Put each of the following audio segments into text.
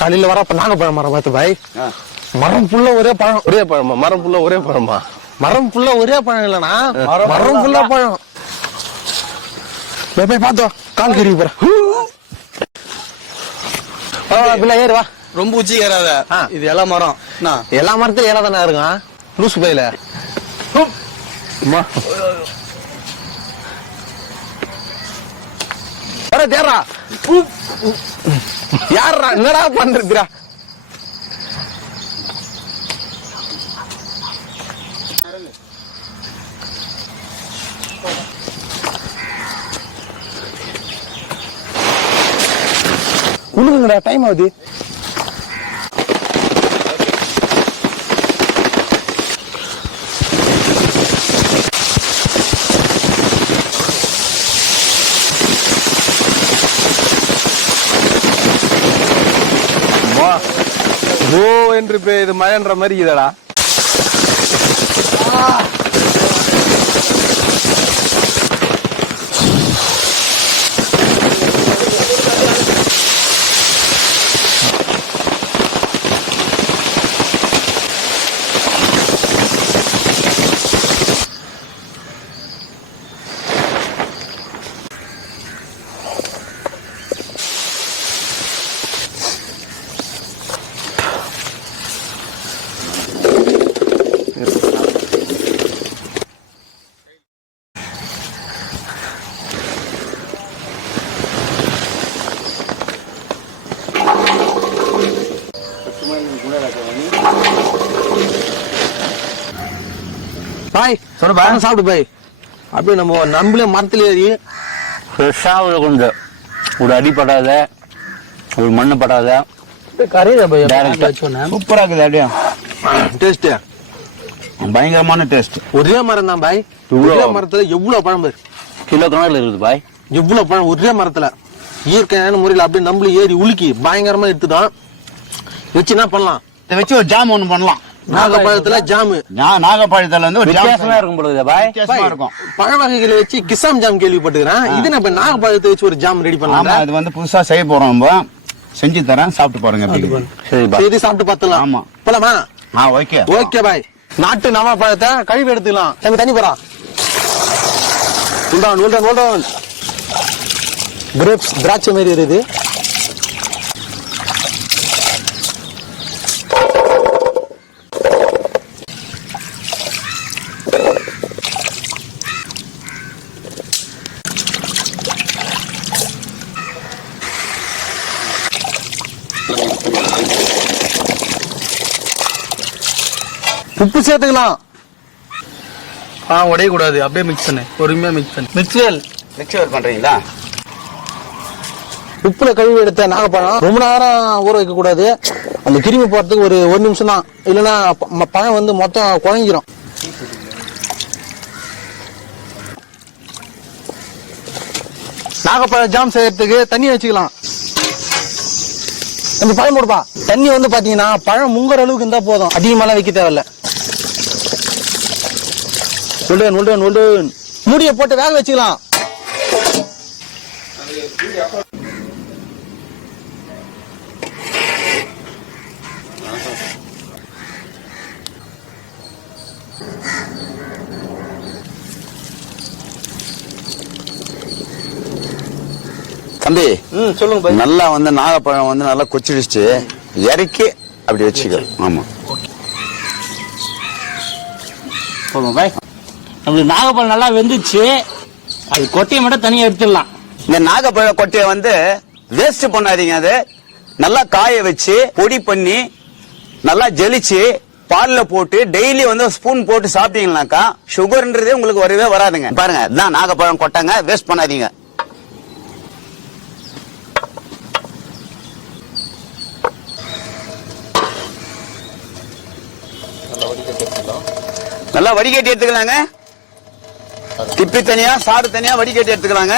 காலையில வரப்ப நாகப்பழம் மரம் பார்த்து பாய். மரம் ஃபுல்லா ஒரே பழம். ஒரே பழமா? மரம் ஃபுல்லா ஒரே பழமா? மரம் ஃபுல்லா ஒரே பழம் இல்லனா, மரம் ஃபுல்லா பழம். போய் பார்த்தோம், கால் கறி போற. ஏறு வா. ரொம்ப உச்சி ஏறாத. இது எல்லா மரம். எல்லா மரத்துல ஏறா தானே இருக்கும். லூசு பையில தேரா. யாரா என்னடா பண்றா? உனக்குங்கடா டைம் ஆகுது. ஓ என்று இது மழைன்ற மாதிரி இதடா. பாய் சொன்ன பாய் சாப்பிடு பாய். அப்படியே நம்மளே மரத்துல ஏறி ஃப்ரெஷ்ஷா கொஞ்சம் ஒரு அடிப்படாத, ஒரு மண்ணு படாத கரையில பாய். சூப்பரா இருக்குது. அப்படியே டேஸ்ட் பயங்கரமான டேஸ்ட். ஒரே மரம் தான் பாய். ஒரே மரத்துல எவ்வளவு பழம் பாரு. கிலோ கணக்குல இருக்குது பாய். எவ்வளவு பழம் ஒரே மரத்துல. இயற்கையான முறையில் அப்படியே நம்மள ஏறி உலுக்கி பயங்கரமா எடுத்துதான் வச்சு என்ன பண்ணலாம், இதை வச்சு ஒரு ஜாம் ஒண்ணு பண்ணலாம். நாகப்பழத்துல ஜாமு. நாகப்பழத்துல வந்து ஒரு வித்தியாசமா இருக்கும் பொழுது பாய். இருக்கும் பழ வகைகளை வச்சு கிசாம் ஜாம் கேள்விப்பட்டுக்கிறேன். இது நம்ம நாகப்பழத்தை வச்சு ஒரு ஜாம் ரெடி பண்ணலாம். அது வந்து புதுசா செய்ய போறோம். நம்ம செஞ்சு தரேன், சாப்பிட்டு பாருங்க. சரி சாப்பிட்டு பார்த்தலாம். ஆமா போலாமா? Okay okay bye. நாட்டு நாகப்பழத்தை கழுவி எடுத்துக்கலாம். தண்ணி போறா. கிரேப்ஸ் திராட்சை மாதிரி இருக்குது. உப்பு சேர்த்துக்கலாம். உடைய கூடாது. அப்படியே மிக்ஸ் பண்ணு. பொறுமையா மிக்ஸ் பண்ணு. மிக்சர் பண்றீங்களா? உப்புல கழுவி எடுத்த நாகப்பழம் ரொம்ப நேரம் ஊற வைக்க கூடாது. அந்த கிருமி போறதுக்கு ஒரு நிமிஷம் தான். இல்லைன்னா பழம் வந்து மொத்தம் குழஞ்சிரும். நாகப்பழம் ஜாம் செய்யறதுக்கு தண்ணி வச்சுக்கலாம். அந்த பழம் போடுப்பா. தண்ணி வந்து பாத்தீங்கன்னா பழம் முங்குற அளவுக்கு இருந்தா போதும். அதிகமாலாம் வைக்க தேவையில்ல. மூடியை போட்டு வேக வச்சுக்கலாம். தம்பி சொல்லுங்க. நல்லா வந்து நாகப்பழம் வந்து நல்லா கொச்சிடுச்சு, இறக்கி அப்படி வச்சுக்க. ஆமா பாய். நம்மளுக்கு நாகப்பழம் நல்லா வெந்துச்சு. அது கொட்டையை மட்டும் தனியா எடுத்துடலாம். இந்த நாகப்பழ கொட்டையை வந்து வேஸ்ட் பண்ணாதீங்க. அது நல்லா காய வச்சு பொடி பண்ணி நல்லா ஜெலிச்சு பால்ல போட்டு டெய்லி வந்து ஸ்பூன் போட்டு சாப்பிட்டீங்கன்னாக்கா சுகர்ன்றதே உங்களுக்கு வரவே வராதுங்க. பாருங்க, இதுதான் நாகப்பழம் கொட்டைங்க. வேஸ்ட் பண்ணாதீங்க. நல்லா வடிகட்டி எடுத்துக்கலாங்க. திப்பி தனியா, சாறு தனியா வடிகட்டி எடுத்துக்கலாங்க.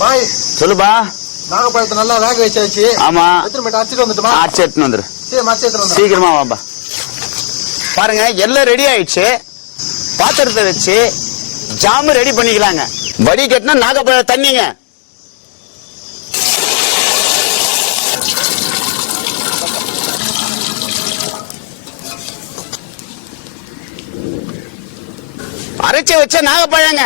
பாய் சொல்லுப்பா. நாகப்பழத்தை நல்லா வேக வச்சாச்சு. ஆமா. அரைச்சிட்டு வந்துட்டுமா? அரைச்சிட்டு வந்துரு. சரி, சீக்கிரமா வாப்பா. பாருங்க எல்லாம் ரெடி ஆயிடுச்சு. பாத்திரத்தை வச்சு ஜாமு ரெடி பண்ணிக்கலாங்க. வடி கட்டினா நாகப்பழ தண்ணிங்க. அரைச்சு வச்ச நாகப்பழங்க.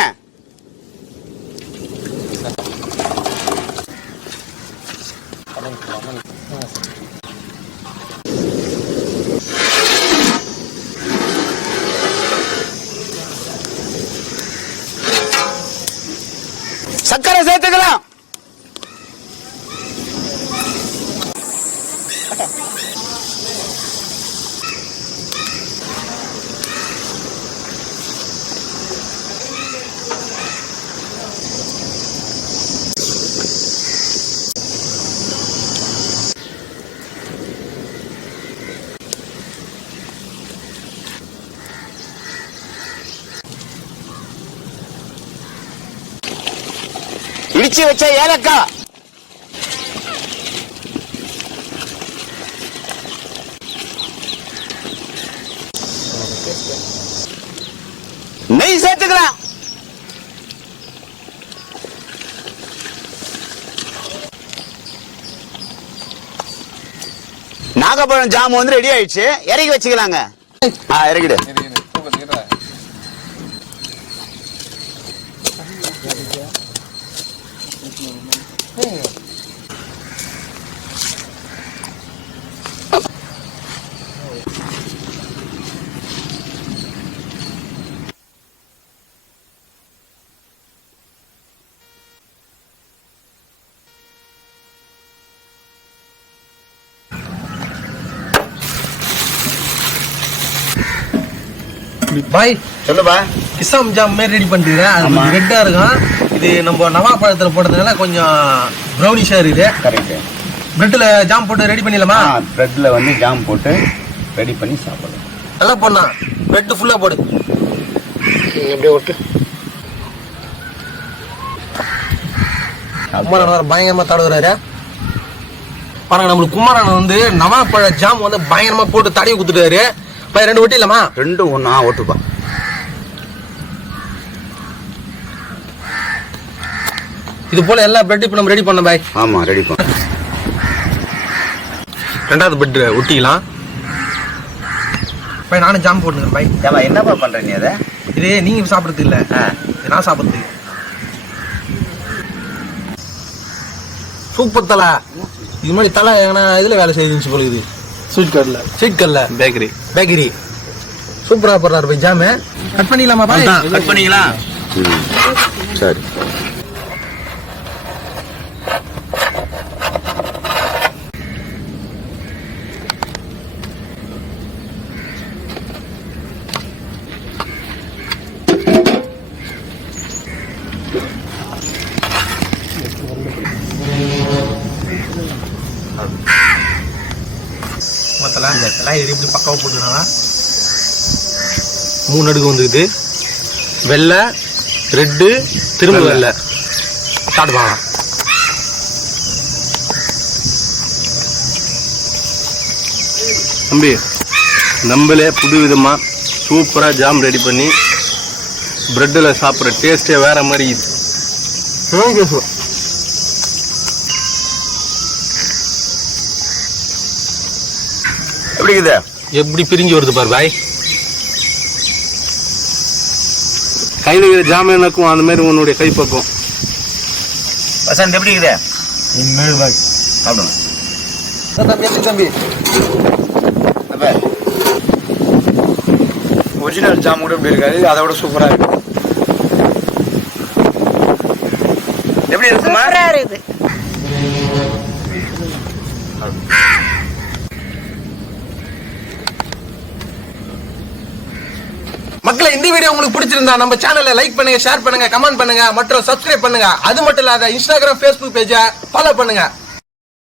சக்கரை சேர்த்துக்கலாம். இடிச்சு வச்ச ஏலக்காய், நெய் சேர்த்துக்கலாம். நாகப்பழம் ஜாமு வந்து ரெடி ஆயிடுச்சு. இறக்கி வச்சுக்கலாங்க. இறக்கிடு. பாய் சொல்லுப்பா. கிசாம் ஜாம் மாதிரி ரெடி பண்ணிட்டுக்கிறேன். அது கொஞ்சம் ரெட்டா இருக்கும். இது நம்ம நவா பழத்துல போட்டதுனால கொஞ்சம் ப்ரௌனிஷா இருக்குது. கரெக்ட். பிரெட்ல ஜாம் போட்டு ரெடி பண்ணிடலாமா? பிரெட்ல வந்து ஜாம் போட்டு ரெடி பண்ணி சாப்பிடலாம். நல்லா பண்ணா பிரெட் ஃபுல்லா போடு. அப்படியே விட்டு குமாரன் பயங்கரமா தடவுறாரு. பாருங்க நம்மளுக்கு குமாரன் வந்து நவாப்பழ ஜாம் வந்து பயங்கரமா போட்டு தடவி குடுத்துட்டாரு. ரெண்டு ஒட்டி இல்லமா? ரெண்டு ஒண்ணா ஓட்டுப்பா. இது போல எல்லா பிரெட் இப்ப நம்ம ரெடி பண்ண பாய். ஆமா ரெடி பண்ண. ரெண்டாவது பிரெட் ஒட்டிக்கலாம். பாய் நானும் ஜாம் போட்டுக்கிறேன் பாய். ஏமா என்னப்பா பண்ற நீ அத? இது நீங்க சாப்பிடுறது இல்ல, இது நான் சாப்பிடுறது. சூப்பர் தலை. இது மாதிரி தலை எங்கன்னா இதுல வேலை செய்யுதுன்னு சொல்லுது. ஸ்வீட் கடல பேக்கரி சூப்பரா போடுறாரு பாய் ஜாமு. கட் பண்ணிக்கலாமா பாய்? கட் பண்ணிக்கலாம். சரி. இப்படி பக்காவா போட்டுக்கிறாங்க. 3 அடுக்கு வந்துக்குது. வெள்ளை, ரெட்டு, திரும்ப வெள்ளை. ஸ்டார்ட் பண்ணலாம். தம்பி நம்மளே புது விதமா சூப்பரா ஜாம் ரெடி பண்ணி பிரெட்ல சாப்பிட்ற டேஸ்டே வேற மாதிரி. எப்படி பிரிஞ்சு வருது பாரு பாய். கையில இருக்கிற ஜாம் எனக்கும் அந்த மாதிரி உன்னுடைய கை பக்கம். வசந்த் எப்படி இருக்குது? பாய் சாப்பிடுங்க தம்பி. ஒரிஜினல் ஜாம் கூட இப்படி இருக்காது, அதை விட சூப்பரா இருக்கு. எப்படி இருக்குமா? இருக்குது. மக்களை இந்த வீடியோ உங்களுக்கு பிடிச்சிருந்தா நம்ம சேனலை லைக் பண்ணுங்க, ஷேர் பண்ணுங்க, கமெண்ட் பண்ணுங்க மற்றும் சப்ஸ்கிரைப் பண்ணுங்க. அது மட்டும் இல்லாத இன்ஸ்டாகிராம், Facebook பேஜை ஃபாலோ பண்ணுங்க.